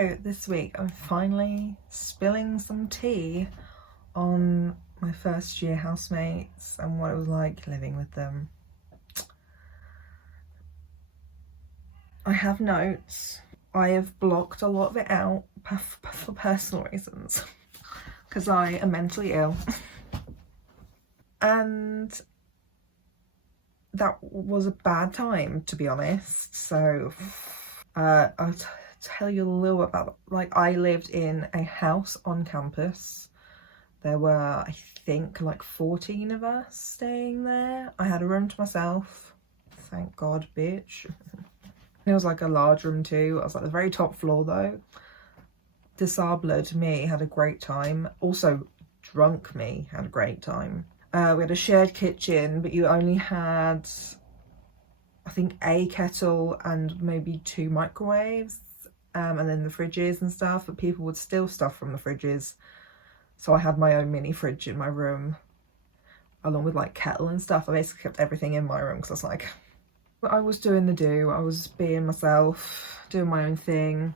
So this week I'm finally spilling some tea on my first year housemates and what it was like living with them. I have notes. I have blocked a lot of it out for personal reasons because I am mentally ill. And that was a bad time, to be honest. So I'll tell you a little about, like, I lived in a house on campus. There were, I think, like 14 of us staying there. I had a room to myself. Thank God, bitch. It was like a large room too. I was like the very top floor though. Disabled me had a great time. Also, drunk me had a great time. We had a shared kitchen, but you only had, I think, a kettle and maybe 2 microwaves, and then the fridges and stuff, but people would steal stuff from the fridges. So I had my own mini fridge in my room, along with like kettle and stuff. I basically kept everything in my room because I was like, I was doing the do, I was being myself, doing my own thing.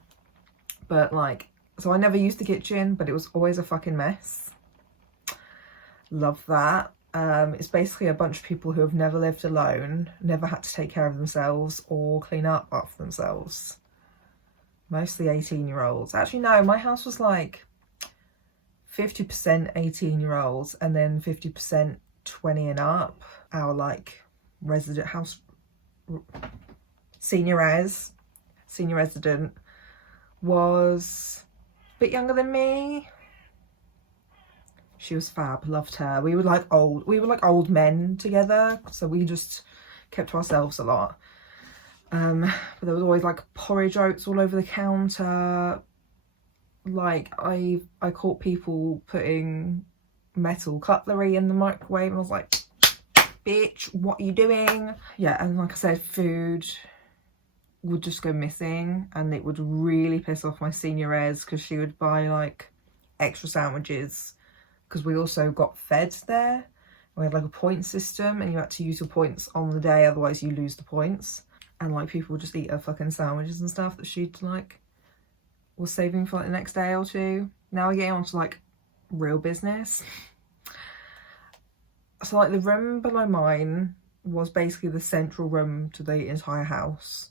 But like, so I never used the kitchen, but it was always a fucking mess. Love that. It's basically a bunch of people who have never lived alone, never had to take care of themselves or clean up after themselves. Mostly 18-year-olds. Actually, no, my house was like 50% 18-year-olds and then 50% 20 and up. Our like resident house, senior resident was a bit younger than me. She was fab, loved her. We were like old men together, so we just kept to ourselves a lot. But there was always like porridge oats all over the counter. Like I caught people putting metal cutlery in the microwave and I was like, bitch, what are you doing? Yeah, and like I said, food would just go missing and it would really piss off my senior res because she would buy like extra sandwiches because we also got fed there. We had like a point system and you had to use your points on the day, otherwise you lose the points. And like people would just eat her fucking sandwiches and stuff that she'd like was saving for like the next day or two. Now we're getting on to like real business. So like the room below mine was basically the central room to the entire house.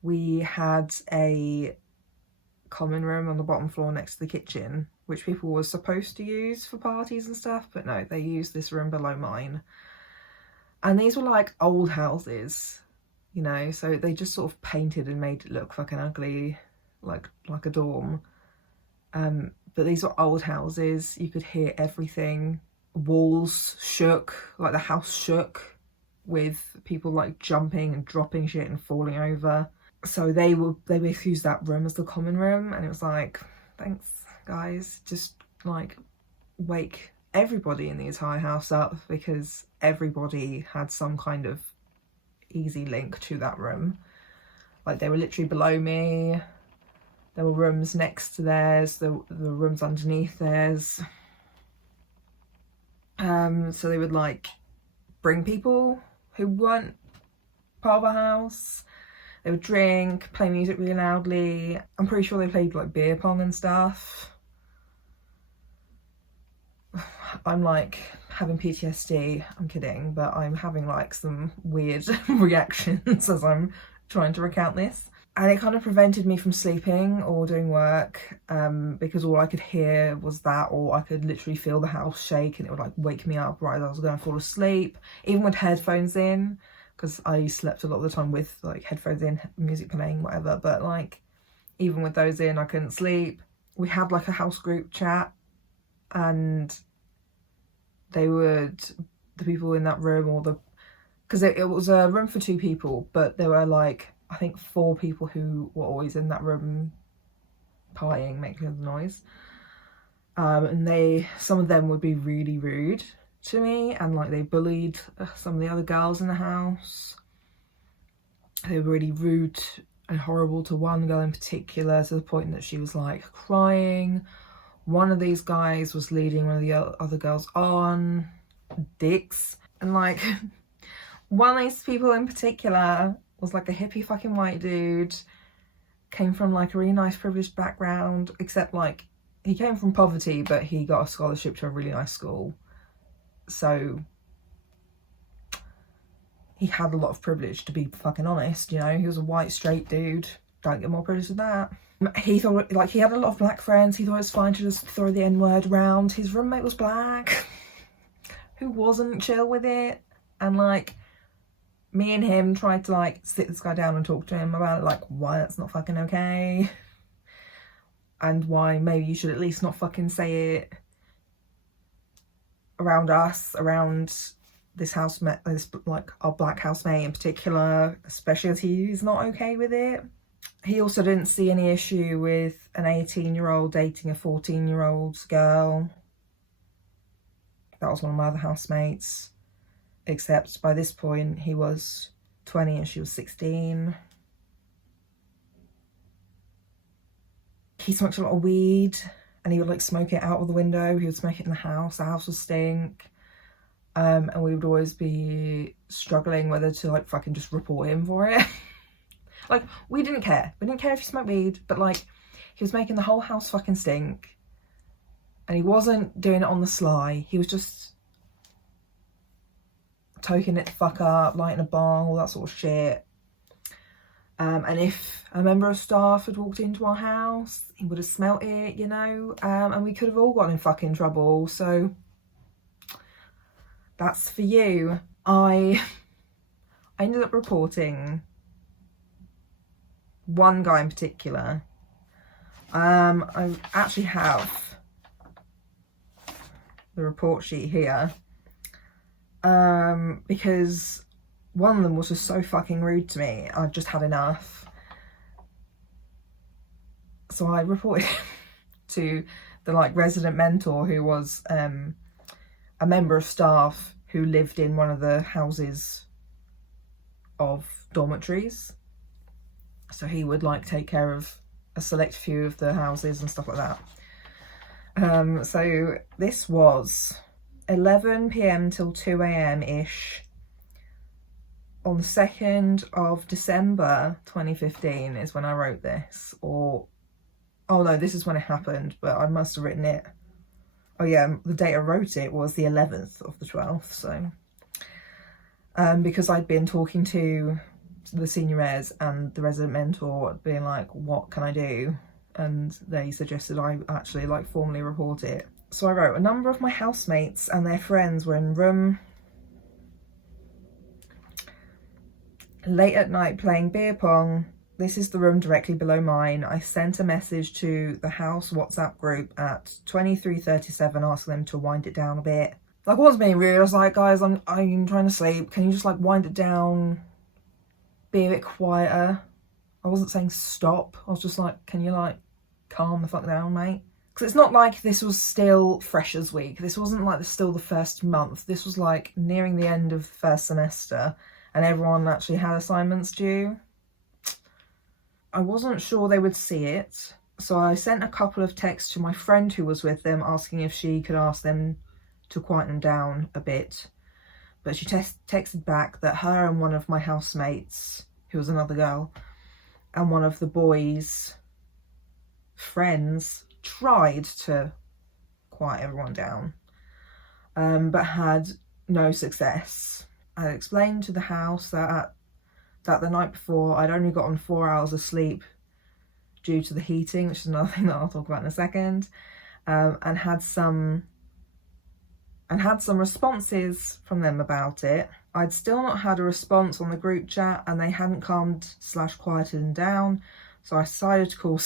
We had a common room on the bottom floor next to the kitchen, which people were supposed to use for parties and stuff, but no, they used this room below mine. And these were like old houses, you know, so they just sort of painted and made it look fucking ugly, like a dorm. But these were old houses, you could hear everything. Walls shook, like the house shook with people like jumping and dropping shit and falling over. So they basically used that room as the common room, and it was like, thanks guys, just like wake everybody in the entire house up because everybody had some kind of easy link to that room. Like they were literally below me, there were rooms next to theirs, the rooms underneath theirs. So they would like bring people who weren't part of the house. They would drink, play music really loudly. I'm pretty sure they played like beer pong and stuff. I'm like having PTSD, I'm kidding, but I'm having like some weird reactions as I'm trying to recount this. And it kind of prevented me from sleeping or doing work because all I could hear was that, or I could literally feel the house shake and it would like wake me up right as I was going to fall asleep, even with headphones in, because I slept a lot of the time with like headphones in, music playing, whatever. But like even with those in, I couldn't sleep. We had like a house group chat and the people in that room, because it was a room for 2 people, but there were like, I think 4 people who were always in that room partying, making a noise. And some of them would be really rude to me and like they bullied some of the other girls in the house. They were really rude and horrible to one girl in particular, to the point that she was like crying. One of these guys was leading one of the other girls on, dicks. And like one of these people in particular was like a hippie fucking white dude, came from like a really nice privileged background, except like he came from poverty, but he got a scholarship to a really nice school. So he had a lot of privilege, to be fucking honest, you know. He was a white straight dude. Don't get more privilege than that. He thought, like, he had a lot of black friends. He thought it was fine to just throw the N-word around. His roommate was black, who wasn't chill with it. And like, me and him tried to like sit this guy down and talk to him about it, like why that's not fucking okay. And why maybe you should at least not fucking say it around us, around this housemate, this like our black housemate in particular, especially as he's not okay with it. He also didn't see any issue with an 18-year-old dating a 14-year-old girl. That was one of my other housemates, except by this point he was 20 and she was 16. He smoked a lot of weed and he would like smoke it out of the window. He would smoke it in the house would stink. And we would always be struggling whether to like fucking just report him for it. Like, we didn't care. We didn't care if he smoked weed, but like, he was making the whole house fucking stink. And he wasn't doing it on the sly. He was just toking it the fuck up, lighting a bong, all that sort of shit. And if a member of staff had walked into our house, he would have smelt it, you know, and we could have all gotten in fucking trouble. So that's for you. I ended up reporting one guy in particular. I actually have the report sheet here, because one of them was just so fucking rude to me. I've just had enough. So I reported to the like resident mentor, who was a member of staff who lived in one of the houses of dormitories. So he would like take care of a select few of the houses and stuff like that. So this was 11 p.m. till 2 a.m. ish on the 2nd of December 2015 is when I wrote this. Or, oh no, this is when it happened, but I must have written it. Oh yeah, the date I wrote it was the 11th of the 12th. So because I'd been talking to the senior res and the resident mentor, being like, what can I do? And they suggested I actually like formally report it. So I wrote, a number of my housemates and their friends were in room late at night playing beer pong. This is the room directly below mine. I sent a message to the house WhatsApp group at 23:37 asking them to wind it down a bit. Like, I wasn't being rude. I was like, guys, I'm trying to sleep. Can you just like wind it down? Be a bit quieter. I wasn't saying stop. I was just like, can you like calm the fuck down, mate? Because it's not like this was still Freshers Week. This wasn't like still the first month. This was like nearing the end of the first semester and everyone actually had assignments due. I wasn't sure they would see it. So I sent a couple of texts to my friend who was with them asking if she could ask them to quieten them down a bit. But she texted back that her and one of my housemates, who was another girl, and one of the boys' friends tried to quiet everyone down, but had no success. I explained to the house that the night before I'd only gotten 4 hours of sleep due to the heating, which is another thing that I'll talk about in a second, and had some responses from them about it. I'd still not had a response on the group chat and they hadn't calmed/quieted them down. So I decided to call,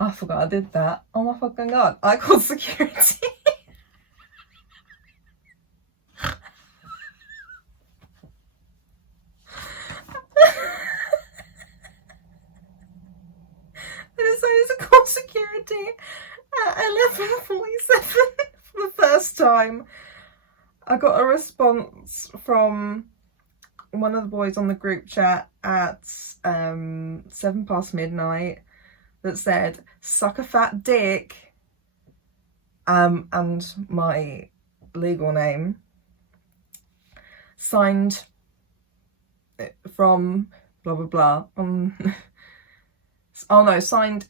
I forgot I did that. Oh my fucking God. I called security. I decided to call security at 11:47 for the first time. I got a response from one of the boys on the group chat at 7 past midnight that said, suck a fat dick, and my legal name, signed from blah blah blah, Oh no, signed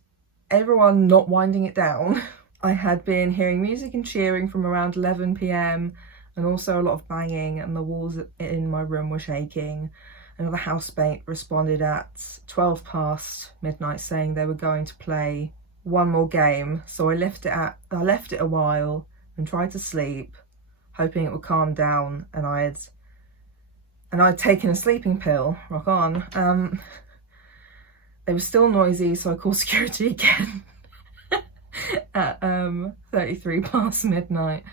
everyone not winding it down. I had been hearing music and cheering from around 11 p.m. and also a lot of banging, and the walls in my room were shaking. Another housemate responded at 12 past midnight saying they were going to play one more game. So I left it a while and tried to sleep, hoping it would calm down, and I'd taken a sleeping pill. Rock on. They were still noisy, so I called security again at 33 past midnight.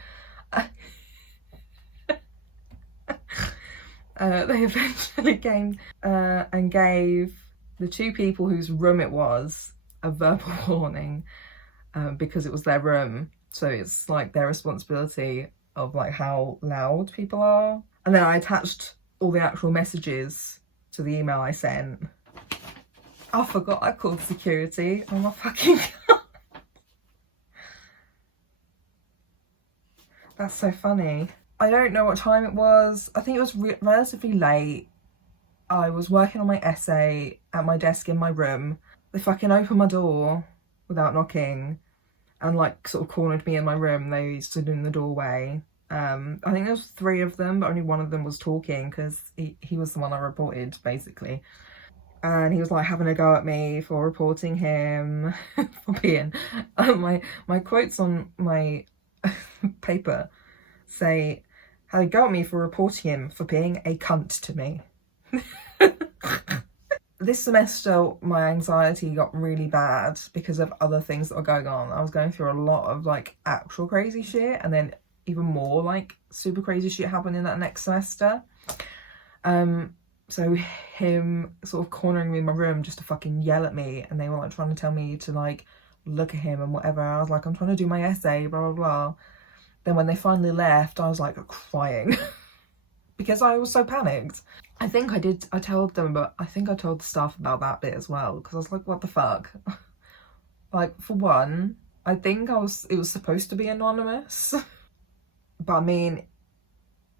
They eventually came and gave the two people whose room it was a verbal warning because it was their room. So it's like their responsibility of like how loud people are. And then I attached all the actual messages to the email I sent. I forgot I called security. Oh my fucking god. That's so funny. I don't know what time it was. I think it was relatively late. I was working on my essay at my desk in my room. They fucking opened my door without knocking and like sort of cornered me in my room. They stood in the doorway. I think there was 3 of them, but only one of them was talking because he was the one I reported, basically. And he was like having a go at me for reporting him for being my quotes on my paper say, had a go at me for reporting him for being a cunt to me. This semester my anxiety got really bad because of other things that were going on. I was going through a lot of like actual crazy shit, and then even more like super crazy shit happened in that next semester. So him sort of cornering me in my room just to fucking yell at me, and they were like trying to tell me to like look at him and whatever. I was like, I'm trying to do my essay, blah blah blah. Then when they finally left, I was like crying because I was so panicked. I think I told them, but I think I told the staff about that bit as well, because I was like, what the fuck? Like, for one, I think it was supposed to be anonymous. But I mean,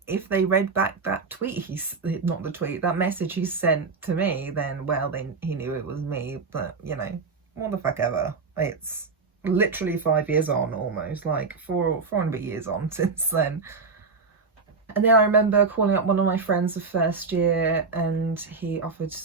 if they read back that tweet, that message he sent to me, then, well, then he knew it was me. But, you know, what the fuck ever. It's literally 5 years on, almost, like four and a bit years on since then. And then I remember calling up one of my friends of first year, and he offered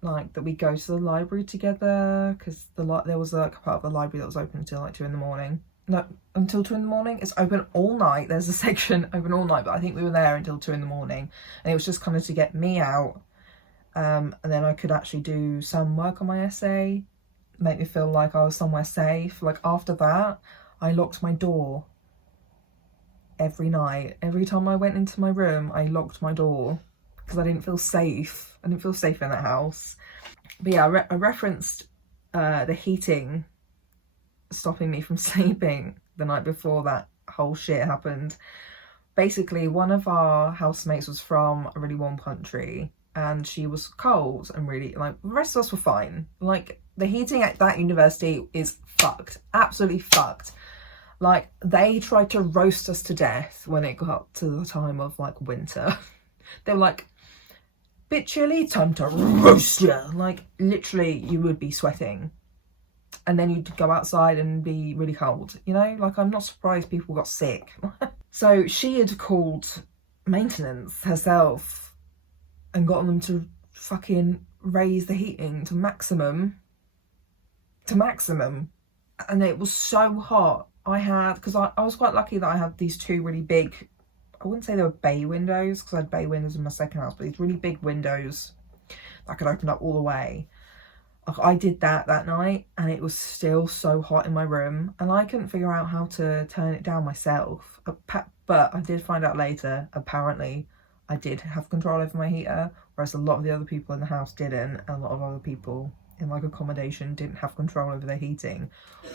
like that we go to the library together, because there was like a part of the library that was open until like 2 in the morning. No, until 2 in the morning. It's open all night. There's a section open all night, but I think we were there until 2 in the morning, and it was just kind of to get me out, and then I could actually do some work on my essay, make me feel like I was somewhere safe. Like after that, I locked my door every night. Every time I went into my room, I locked my door because I didn't feel safe. I didn't feel safe in that house. But yeah, I referenced the heating stopping me from sleeping the night before that whole shit happened. Basically, one of our housemates was from a really warm country, and she was cold and really, like, the rest of us were fine. Like, the heating at that university is fucked. Absolutely fucked. Like, they tried to roast us to death when it got to the time of, like, winter. They were like, bit chilly, time to roast you. Like, literally, you would be sweating. And then you'd go outside and be really cold, you know? Like, I'm not surprised people got sick. So she had called maintenance herself and got them to fucking raise the heating to maximum. And it was so hot. Because I was quite lucky that I had these 2 really big, I wouldn't say they were bay windows, because I had bay windows in my second house, but these really big windows that could open up all the way. I did that night, and it was still so hot in my room, and I couldn't figure out how to turn it down myself. But I did find out later, apparently, I did have control over my heater, whereas a lot of the other people in the house didn't, and a lot of other people in like accommodation didn't have control over their heating,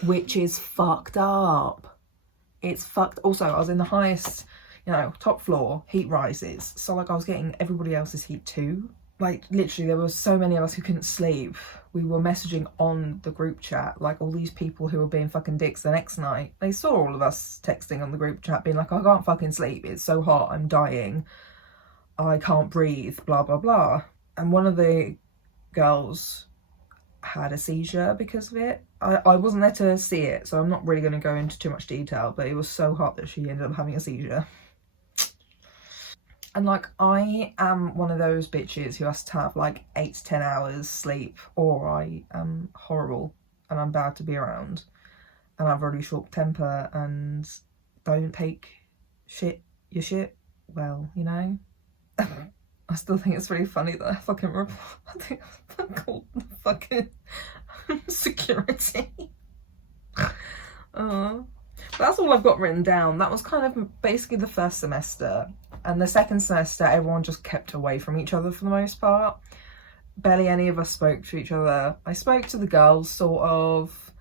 which is fucked up. It's fucked. Also, I was in the highest, you know, top floor, heat rises, so like I was getting everybody else's heat too. Like, literally, there were so many of us who couldn't sleep. We were messaging on the group chat, like all these people who were being fucking dicks the next night. They saw all of us texting on the group chat being like, I can't fucking sleep, it's so hot, I'm dying, I can't breathe, blah blah blah. And one of the girls had a seizure because of it. I wasn't there to see it, so I'm not really going to go into too much detail, but it was so hot that she ended up having a seizure. And like, I am one of those bitches who has to have like 8 to 10 hours sleep, or I am horrible and I'm bad to be around. And I've really short temper and don't take your shit well, you know? I still think it's really funny that I fucking I think I called the fucking security. But that's all I've got written down. That was kind of basically the first semester. And the second semester, everyone just kept away from each other for the most part. Barely any of us spoke to each other. I spoke to the girls, sort of.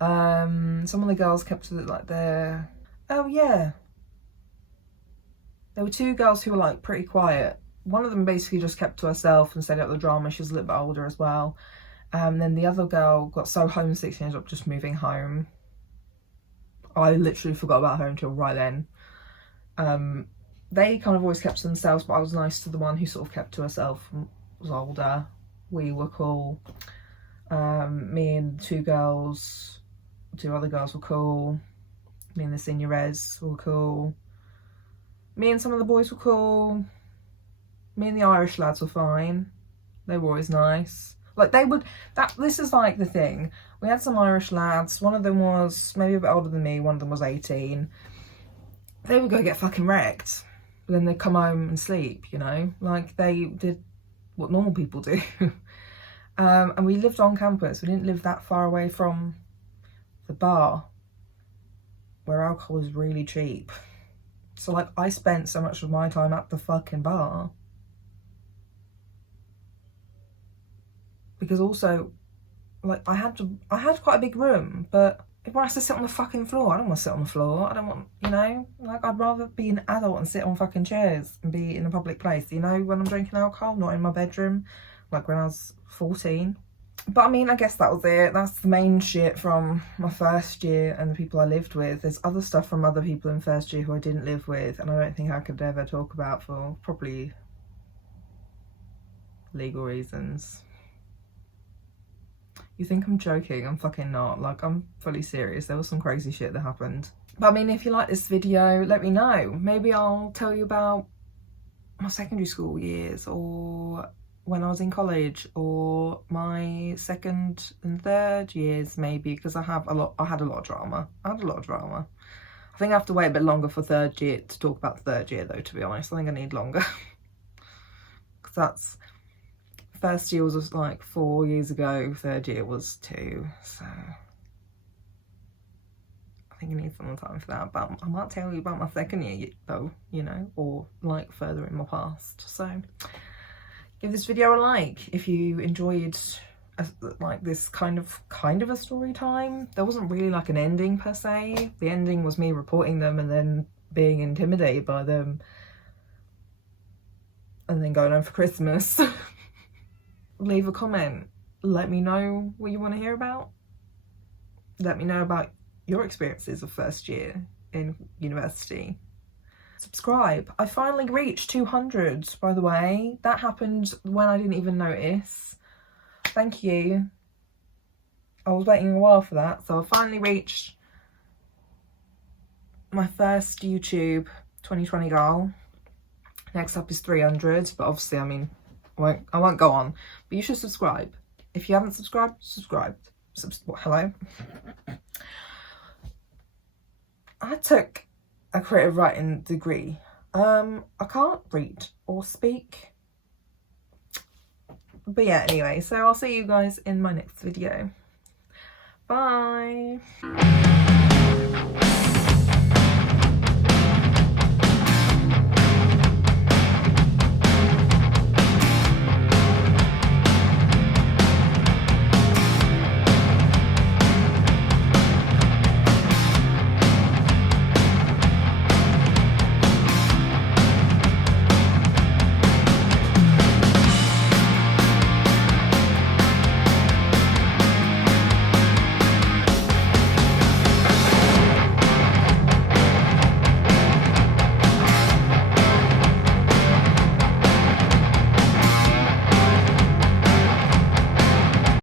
Some of the girls kept to like their... Oh yeah. There were 2 girls who were like pretty quiet. One of them basically just kept to herself and stayed out the drama. She was a little bit older as well. Then the other girl got so homesick she ended up just moving home. I literally forgot about her until right then. They kind of always kept to themselves, but I was nice to the one who sort of kept to herself and was older. We were cool. Me and 2 other girls were cool. Me and the senior res were cool. Me and some of the boys were cool. Me and the Irish lads were fine. They were always nice. Like, they would... This is like the thing. We had some Irish lads. One of them was maybe a bit older than me. One of them was 18. They would go get fucking wrecked. But then they'd come home and sleep, you know? Like, they did what normal people do. And we lived on campus. We didn't live that far away from the bar, where alcohol is really cheap. So, like, I spent so much of my time at the fucking bar. Because also, like, I had quite a big room, but if I has to sit on the fucking floor, I don't want to sit on the floor. I don't want, you know, like, I'd rather be an adult and sit on fucking chairs and be in a public place, you know, when I'm drinking alcohol, not in my bedroom, like when I was 14. But I mean, I guess that was it. That's the main shit from my first year and the people I lived with. There's other stuff from other people in first year who I didn't live with, and I don't think I could ever talk about for probably legal reasons. You think I'm joking? I'm fucking not. Like, I'm fully serious. There was some crazy shit that happened. But I mean, if you like this video, let me know. Maybe I'll tell you about my secondary school years, or when I was in college, or my second and third years, maybe, because I had a lot of drama. I think I have to wait a bit longer for third year to talk about third year, though, to be honest. I think I need longer. Because that's... First year was like 4 years ago, third year was 2, so I think I need some more time for that. But I might tell you about my second year though, you know, or like further in my past. So give this video a like if you enjoyed like this kind of a story time. There wasn't really like an ending per se. The ending was me reporting them and then being intimidated by them and then going home for Christmas. Leave a comment. Let me know what you want to hear about. Let me know about your experiences of first year in university. Subscribe. I finally reached 200, by the way. That happened when I didn't even notice. Thank you. I was waiting a while for that, so I finally reached my first YouTube 2020 goal. Next up is 300, but obviously, I mean, I won't go on, but you should subscribe. If you haven't subscribed, subscribe. Hello? I took a creative writing degree. I can't read or speak. But yeah, anyway, so I'll see you guys in my next video. Bye!